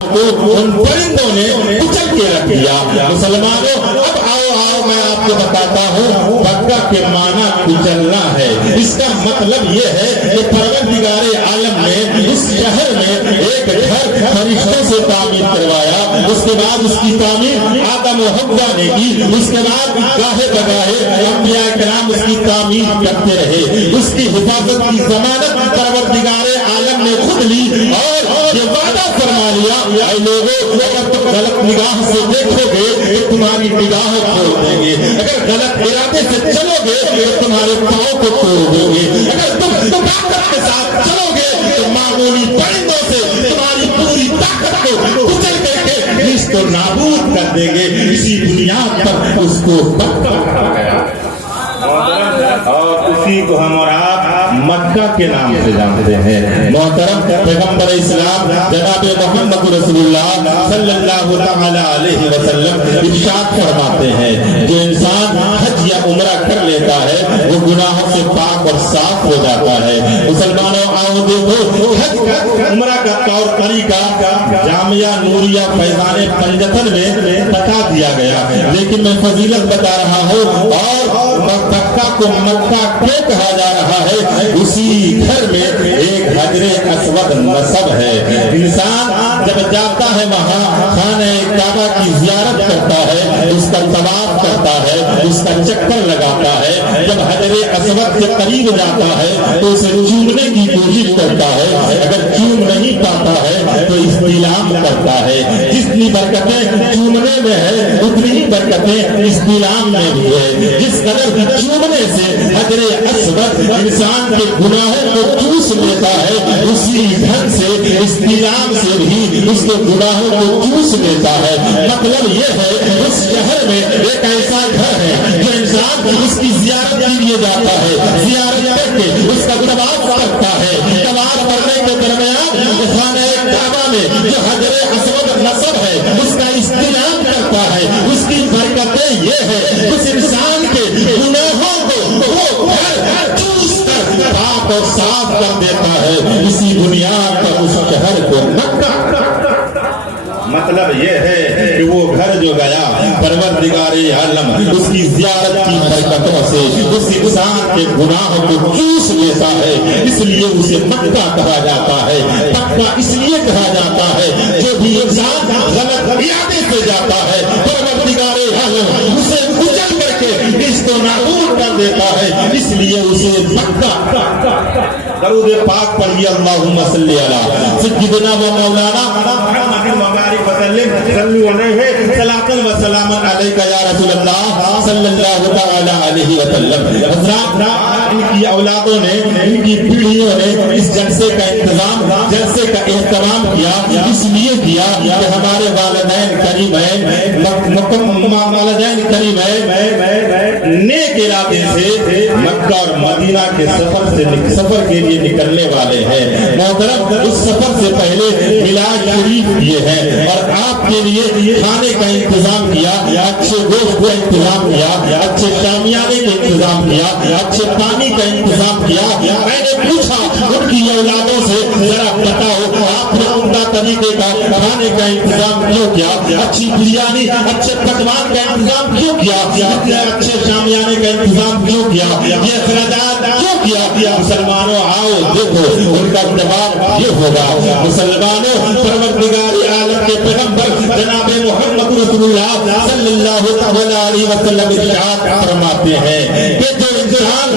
उन परिंदों ने कुचल के रख दिया। मुसलमानों, अब आओ मैं आपको बताता हूँ बक्का के माना कुचलना है। इसका मतलब ये है कि परवरदिगारे आलम ने इस शहर में एक घर फरिश्तों से तामीर करवाया, उसके बाद उसकी तामीर आदम और हव्वा ने की, उसके बाद गाहे बगाहे अंबिया किराम उसकी तामीर करते रहे। उसकी हिफाजत की जमानत परवरदिगारे आलम ने खुद ली और ये वादा फरमा लिया, ऐ लोगों अगर तुम गलत निगाह से देखोगे तो तुम्हारी निगाह खोल देंगे, अगर गलत इरादे से चलोगे तो तुम्हारे पाँव को तोड़ देंगे, अगर तुम ताकत के साथ चलोगे तो मामूली परिंदों से तुम्हारी पूरी ताकत को कुचल करके इसको नाबूद कर देंगे। इसी बुनियाद पर उसको बक्का कहा गया और उसी को हम और आप मक्का के नाम से जानते हैं। मोहतरम पैगंबर इस्लाम जनाब मोहम्मद रसूलुल्लाह सल्लल्लाहु तआला अलैहि वसल्लम इरशाद फरमाते हैं, जो इंसान हज या उम्रा कर लेता है वो गुनाहों से पाक और साफ हो जाता है। मुसलमानों, आओ देखो हज का उम्रा का तौर तरीका जामिया नूरिया फैजाने पंजतन में बता दिया गया, लेकिन मैं फजीलत बता रहा हूँ। और मक्का को मक्का क्यों कहा जा रहा है? उसी घर में एक हजरे अस्वद नसब है। इंसान जब जाता है वहाँ खाने काबा की जियारत करता है, उसका तवाफ करता है, उसका चक्कर लगाता है, जब हजरे अस्वद के करीब जाता है तो उसे चूमने की कोशिश करता है, अगर चूम नहीं पाता है तो इस्तिलाम करता है। जितनी बरकतें चूमने में है उतनी ही बरकतें इस्तिलाम में भी है। जिस कदर चूमने से हजरे अस्वद इंसान के गुनाहों को चूस लेता है, उसी ढंग से इस्तिलाम से भी उसके गुनाहों को चूस लेता है। मतलब ये है उस शहर में एक ऐसा घर है जो इंसान उसकी जियारत के लिए जाता है, जियारत करके उसका तवाफ करता है, तवाफ करने के दरमियान खाने काबा में जो हजरे अस्वद नसब है उसका इस्तिलाम करता है। उसकी बरकतें ये है उस इंसान के गुनाहों को वो घर चूस कर पाक और साफ कर देता है। इसी बुनियाद पर उस शहर को मक्का, मतलब ये है कि वो घर जो गया परवरदिगारे आलम उसकी जियारत की बरकतों से उस इंसान के गुनाहों को चूस लेता है, इसलिए उसे मक्का कहा जाता है। मक्का इसलिए कहा जाता है जो भी इंसान गलत इरादे से जाता है परवरदिगारे आलम उसे कुचल करके इसको नाबूद कर देता है, इसलिए उसे मक्का। दरूद पाक पढ़िए, अल्लाहुम्मा सल्ली अला सय्यिदिना व मौलाना मुहम्मद व बारिक वसल्लम सल्लु अलैहि सलातन व सलामन अलैका या रसूल अल्लाह सल्लल्लाहु तआला अलैहि वसल्लम। हज़रात, इनकी औलादों ने, इनकी पीढ़ियों ने इस जलसे का इंतजाम, जलसे का एहतराम किया, इसलिए किया कि हमारे वालिदैन करीमैन नेक इरादे से मक्का और मदीना के सफर के लिए निकलने वाले हैं। मोहतरम, उस सफर से पहले मिलाद शरीफ किए हैं और आपके लिए खाने का इंतजाम किया, अच्छे गोश्त का इंतजाम किया, अच्छे शामियाने का इंतजाम किया, अच्छे पानी का इंतजाम किया। मैंने पूछा उनकी औलादों से, जरा बताओ आपने उम्दा तरीके का खाने का इंतजाम क्यों किया, अच्छी बिरयानी, अच्छे पकवान का इंतजाम क्यों किया, अच्छे शामियाने का इंतजाम क्यों किया, ये अखराजात क्यों किया? मुसलमानों, आओ देखो उनका जवाब ये होगा। मुसलमानों, परवरदिगारे आलम के पैगंबर जनाब मोहम्मद रसूलुल्लाह सल्लल्लाहु तआला अलैहि वसल्लम इरशाद फरमाते हैं कि जो इंसान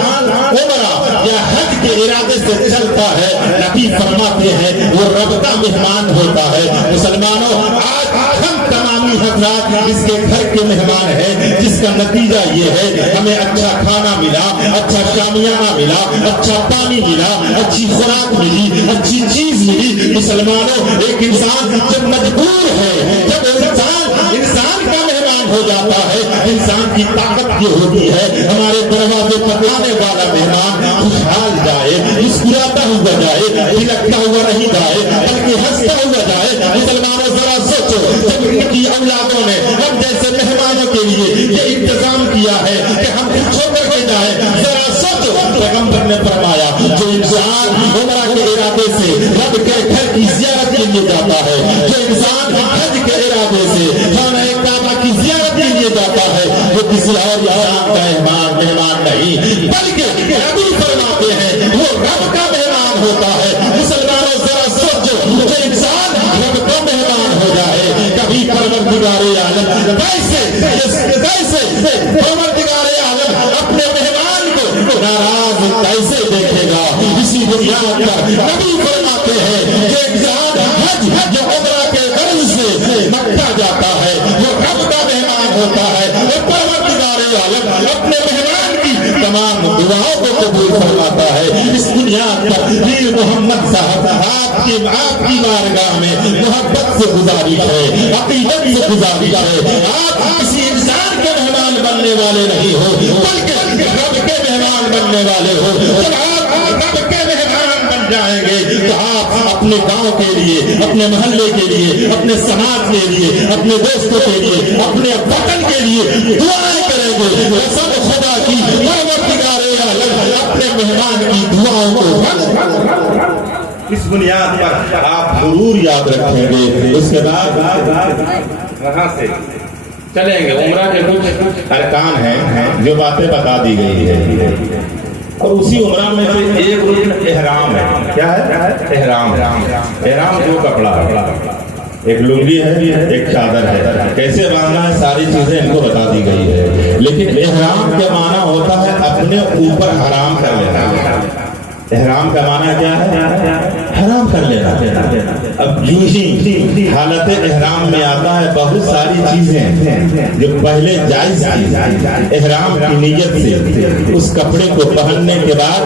उम्रा या हज के इरादे से चलता है, नबी फरमाते हैं वो रब का मेहमान होता है। मुसलमानों, आज हम तमामी हज़रात इसके घर के मेहमान हैं, जिसका नतीजा ये है हमें अच्छा खाना मिला, अच्छा शामियाना मिला, अच्छा पानी मिला, अच्छी खुराक मिली, अच्छी चीज मिली। मुसलमानों, एक इंसान जब मजबूर है, जब इंसान का मेहमान हो जाता है, इंसान की ताकत ये होती है हमारे दरवाजे पर आने वाला मेहमान खुशहाल जाए, मुस्कुराता हुआ जाए, तिलकता हुआ नहीं जाए, बल्कि हंसता हुआ जाए। मुसलमानों, जरा सोचो जब इनकी औलादों ने हम जैसे मेहमानों के लिए ये इंतजाम किया है कि हम छोड़ के जाए, जरा सोचो। पैगंबर ने फरमाया जो इंसान उम्रा के इरादे से रब के घर की जियारत के लिए जाता है, जो इंसान हज के इरादे से खाना काबा की ज़ियारत के लिए जाता है वो किसी और इंसान का मेहमान नहीं, बल्कि नबी फरमाते हैं वो रब का मेहमान होता है। मुसलमानों जरा सोचो, जो इंसान रब का मेहमान हो जाए, कभी परवरदिगारे आलम कैसे परवरदिगारे आलम अपने मेहमान को नाराज कैसे देखेगा। इसी बुनियाद पर नबी फरमाते हैं कि इंसान हज जो उम्रा के गर्ज से मक्का जाता है वो रब का मेहमान होता है। वो परवरदिगारे आलम अपने मेहमान की तमाम दुआओं को कबूल फरमाता है। इस बुनियाद पर पीर मोहम्मद साहब आपकी बारगाह में मोहब्बत से गुजारिश है, अकीदत से गुजारिश है, आप किसी इंसान के मेहमान बनने वाले नहीं हो, बल्कि रब के मेहमान बनने वाले हो। जब आप रब के मेहमान बन जाएंगे तो आप अपने गांव के लिए, अपने मोहल्ले के लिए, अपने समाज के लिए, अपने दोस्तों के लिए, अपने वतन के लिए दुआएं करेंगे। सब खुदा की परवरदिगारे आलम अपने मेहमान की दुआओं को इस बुनियाद पर आप जरूर याद रखेंगे। उसके बाद वहां से चलेंगे। उम्रा के कुछ अरकान हैं जो बातें बता दी गई है, और उसी उम्रा में से एक रुकन एहराम है। क्या है? एहराम। एहराम दो कपड़ा है, एक लुंगी है, एक चादर है। कैसे बांधना है सारी चीजें इनको बता दी गई है। लेकिन एहराम का माना होता है अपने ऊपर हराम कर लेना। एहराम का माना क्या है? हराम कर लेना। अब यूं ही हालत एहराम में आता है बहुत सारी चीजें जो पहले जायज थी। एहराम की नियत से उस कपड़े को पहनने के बाद,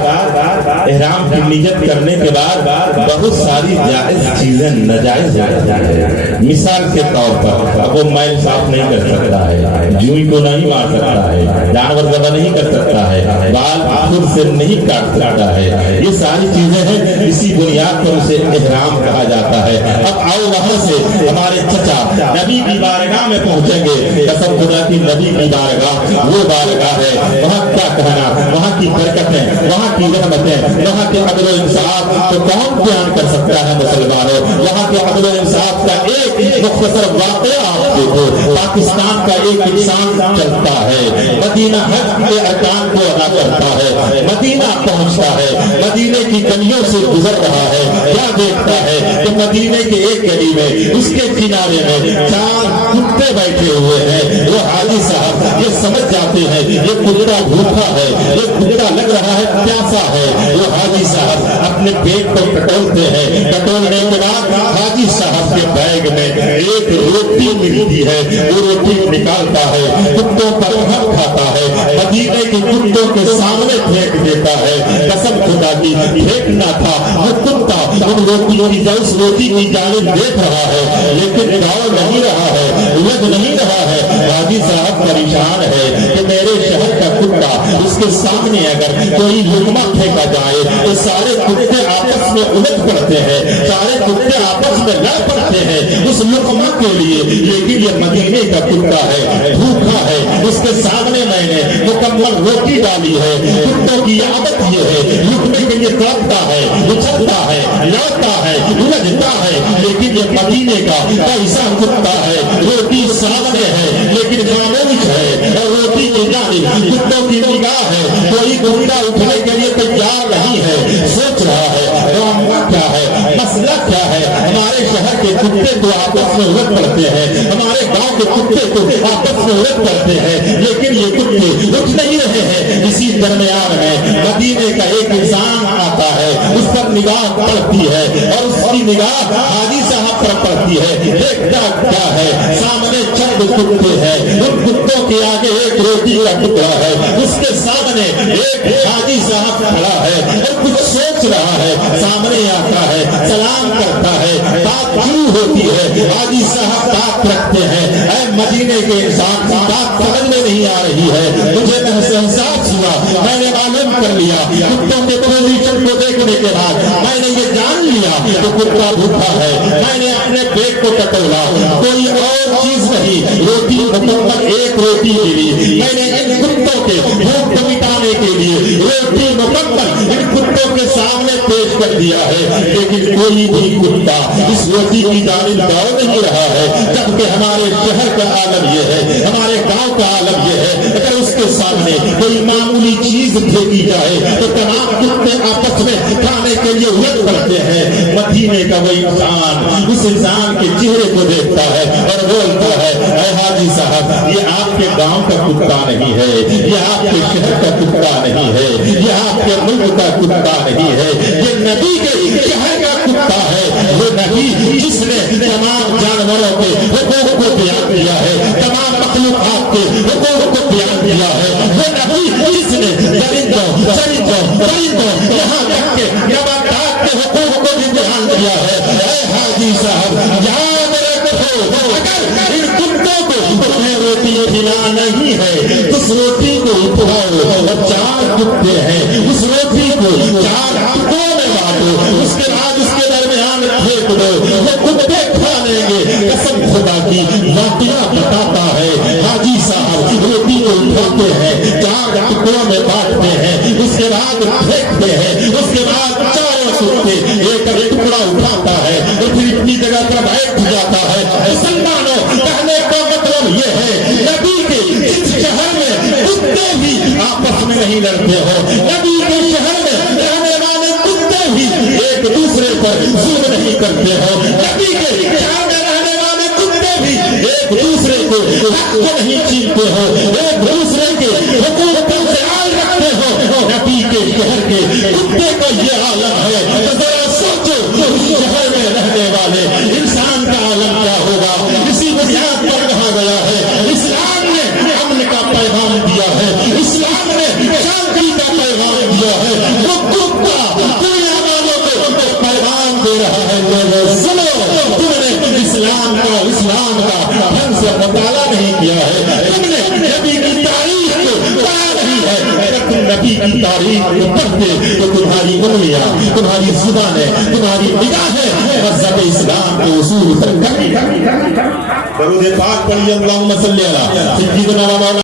एहराम की नियत करने के बाद बहुत सारी जायज चीजें नाजायज हो जाती है। मिसाल के तौर पर अब वो मैल साफ नहीं कर सकता है, जूई को नहीं मार सकता है, जानवर ज़बह नहीं कर सकता है, बाल खुद से नहीं काट सकता है। ये सारी चीजें हैं, इसी बुनियाद पर उसे एहराम कहा जाता है। अब आओ वहां से हमारे चचा नबी की बारगाह में पहुंचेंगे। कसम खुदा की नबी की बारगाह वो बारगाह है, वहाँ क्या कहना, वहाँ की बरकतें, वहाँ की रहमतें, वहाँ के अदल व इंसाफ तो कौन बयान कर सकता है मुसलमानों। वहाँ के अदल व इंसाफ का एक मुख्तसर वाक़या आप देखो। पाकिस्तान का एक इंसान चलता है, मदीना हज के अरकान को अदा करता है, मदीना पहुंचता है, मदीने की गलियों से गुजर रहा है, क्या देखता है कि मदीने के एक गली में उसके किनारे में 4 कुत्ते बैठे हुए हैं। वो हाजी साहब ये समझ जाते हैं ये कुत्ता भूखा है, ये कुत्ता लग रहा है प्यासा है। वो हाजी साहब अपने पेट को टटोलते हैं, टटोलने के बाद हाजी साहब के बैग में एक रोटी मिलती है, वो रोटी निकालता है, कुत्तों पर हक खाता है, मदीने के कुत्तों के सामने फेंक देता है। कसम खुदा की फेंकना था, वो कुत्ता उन रोटियों की उस रोटी की जानिब देख रहा है, लेकिन दौड़ नहीं रहा है, उलझ नहीं रहा है। हाजी साहब परेशान है कि मेरे शहर का कुत्ता, उसके सामने अगर कोई लुकमा फेंका जाए तो सारे कुत्ते आपस में उलझ पड़ते हैं, सारे कुत्ते आपस में लड़ पड़ते हैं उस लुकमा के लिए। लेकिन ये मदीने का कुत्ता है, भूखा है, उसके सामने मैंने मुकम्मल रोटी डाली है। कुत्तों की आदत ये है, लुकमे के लिए तड़पता है, उछलता है, लड़ता है, उलझता है। लेकिन ये मदीने का ऐसा कुत्ता है, रोटी सामने है लेकिन खामोश है, और रोटी की जानिब कुत्तों की निगाह है। कोई कुत्ता उठने के लिए तैयार नहीं है, सोच रहा है मामला क्या है, मसला क्या है। हमारे शहर के कुत्ते तो आपस में उलझ पड़ते हैं, हमारे गांव के कुत्ते तो आपस में उलझ पड़ते हैं, लेकिन ये कुत्ते उठ नहीं रहे हैं। इसी दरमियान में मदीने का एक इंसान आता है, उस पर निगाह पड़ती है और उसकी निगाह हाजी साहब पर पड़ती है। देखता क्या है, सामने चंद कुत्ते हैं, उन कुत्तों के आगे एक रोटी का टुकड़ा है, उसके सामने एक हाजी साहब खड़ा है और कुछ सोच रहा है। सामने आता है, सलाम करता है, बात शुरू होती है। हाजी साहब बात रखते हैं, ऐ मदीने के इंसान बात समझ में नहीं आ रही है, मुझे एहसास हुआ, मैंने मालूम कर लिया, कुत्तों के पोजीशन को देखने के बाद मैंने ये जान लिया कि कुत्ता भूखा है। मैंने अपने पेट को टटोला, कोई और चीज नहीं, रोटी मुकम्मल एक रोटी मिली। मैंने इन कुत्तों के भूख को मिटाने کے لیے روٹی مکمل ان کتوں کے سامنے پیش کر دیا ہے، لیکن کوئی بھی کتا اس روٹی کی جانب دوڑ نہیں رہا ہے، جبکہ ہمارے شہر کا عالم یہ ہے، ہمارے گاؤں کا عالم یہ ہے، اگر اس کے سامنے کوئی معمولی چیز پھینکی جائے تو تمام کتے آپس میں کھانے کے لیے الٹ پڑتے ہیں۔ مدینے کا وہ انسان اس انسان کے چہرے کو دیکھتا ہے اور بولتا ہے، اے حاجی صاحب، یہ آپ کے گاؤں کا کتا نہیں ہے، یہ آپ کے شہر کا کتا نہیں ہے، یہ آپ کے ملک کا کتا نہیں ہے، یہ نبی کے شہر کا کتا ہے۔ وہ نبی جس نے تمام جانوروں کے حقوق کو بیان کیا ہے، تمام مخلوقات کے حقوق کو بیان کیا ہے، وہ نبی جس نے درندوں پرندوں یہاں تک کہ نباتات کے حقوق کو بھی بیان کیا ہے۔ اے حاجی صاحب، یاد رکھو، اگر ان کتوں کو تمہیں روٹی کھلا نہیں ہے، اس روٹی کو اٹھاؤ اور 4 کتے ہیں، اس روٹی کو 4 ٹکڑوں میں بانٹو، اس کے بعد اس کے درمیان پھینک دو، وہ کتے کھا لیں گے۔ قسم خدا کی واقعہ بتاتا ہے، حاجی صاحب روٹی کو اٹھاتے ہیں، 4 ٹکڑوں میں بانٹتے ہیں، اس کے بعد پھینکتے ہیں، اس کے بعد 4 کتے ایک ٹکڑا اٹھاتا ہے اور پھر اپنی جگہ پر بیٹھ جاتا ہے۔ مسلمانوں، کہنے کا مطلب یہ ہے، نبی کے اس شہر میں کتے بھی آپس میں نہیں لڑتے ہو، نبی کے شہر میں رہنے والے کتے بھی ایک دوسرے پر ظلم نہیں کرتے ہو، نبی کے شہر میں رہنے والے کتے بھی ایک دوسرے کو حق کو نہیں چھینتے ہو، ایک دوسرے کے حقوق کا خیال رکھتے ہو۔ نبی کے شہر کے کتے کا یہ عالم ہے، تو ذرا سوچو اس شہر میں رہنے والے انسان کا عالم کیا ہوگا۔ اسی بنیاد پر کہا گیا ہے، اسلام نے امن کا پیغام دیا ہے، اسلام نے شانتی کا پیغام دیا ہے۔ وہ کتا دنیا والوں کو پیغام دے رہا ہے، لوگوں سنو، تم نے اسلام کا ڈھنگ سے مطالعہ نہیں کیا ہے، تم نے نبی کی تاریخ کو پڑھا نہیں ہے۔ اگر تم نبی کی تاریخ کو پڑھتے تو تمہاری انگلیاں، تمہاری زبانیں، تمہاری نگاہیں مذہب اسلام کے اصول پر کبھی درود پاک پڑھیے، اللہم صلی علی سیدنا مولانا